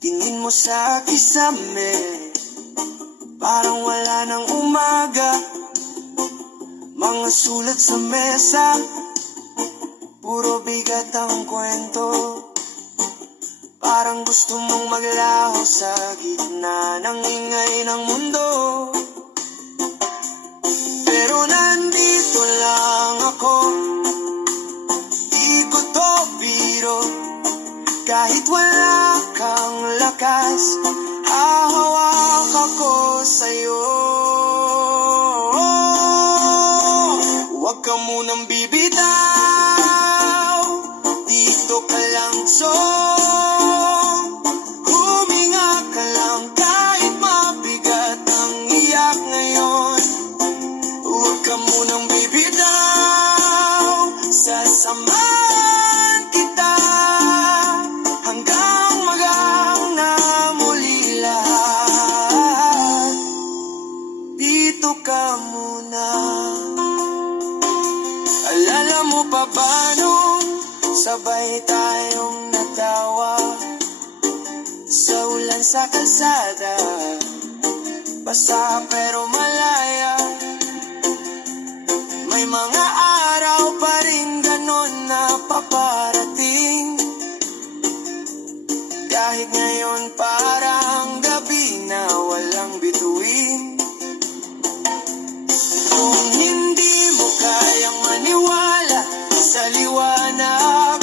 Tingin mo sa kisame, parang wala ng umaga. Mga sulat sa mesa, puro bigat ang kwento. Parang gusto mong maglaho sa gitna ng ingay ng mundo. Pero nandito lang ako, di ko to biro. Kahit wala kang lakas, hahawak ako sa'yo. Huwag ka munang bibitaw, dito ka lang huminga ka lang kahit mabigat ang iyak ngayon. Huwag ka munang bibitaw, sasamahan kita hanggang magang na muli lahat. Dito ka muna. Alala mo pa ba nung sabay tayong natawa sa ulan sa kalsada, basa pero malaya. May mga araw pa rin ganon na paparating, kahit ngayon parang gabi na walang bituin. Kung hindi mo kayang maniwala sa liwanag,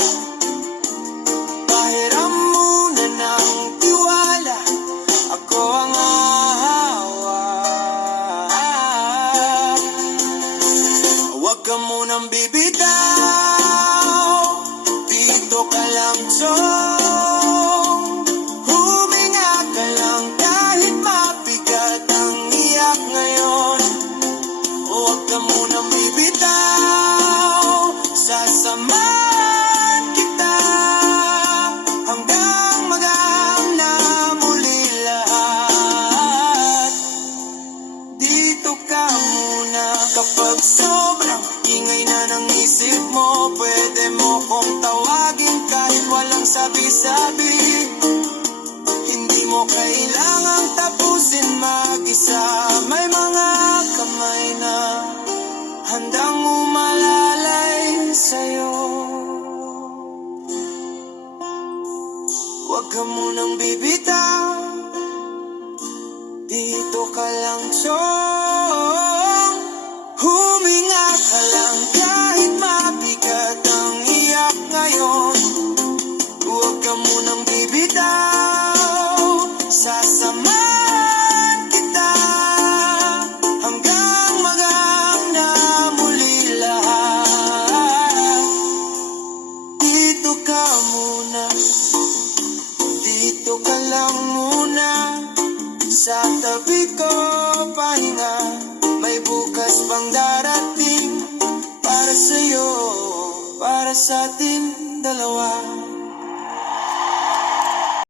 pahiram muna ng tiwala, ako ang hahawak. Huwag ka munang bibitaw, dito ka lang huminga ka lang kahit mabigat ang iyak ngayon. Huwag ka munang bibitaw, sasamahan kita hanggang magang na muli lahat. Dito ka muna. Kapag sobrang ingay na ng isip mo, pwede mo kong tawagin kahit walang sabi-sabi. Hindi mo kailangang tapusin mag-isa. May mga kamay na handang umalalay sa'yo. Huwag ka munang bibitaw, dito ka lang huminga ka lang kahit mabigat ang iyak ngayon. Huwag ka munang bibitaw, sasamahan kita hanggang magang na muli lahat. Dito ka muna, dito ka lang muna, sa tabi ko pahinga. May bukas pang darating para sa'yo, para sa ating dalawa.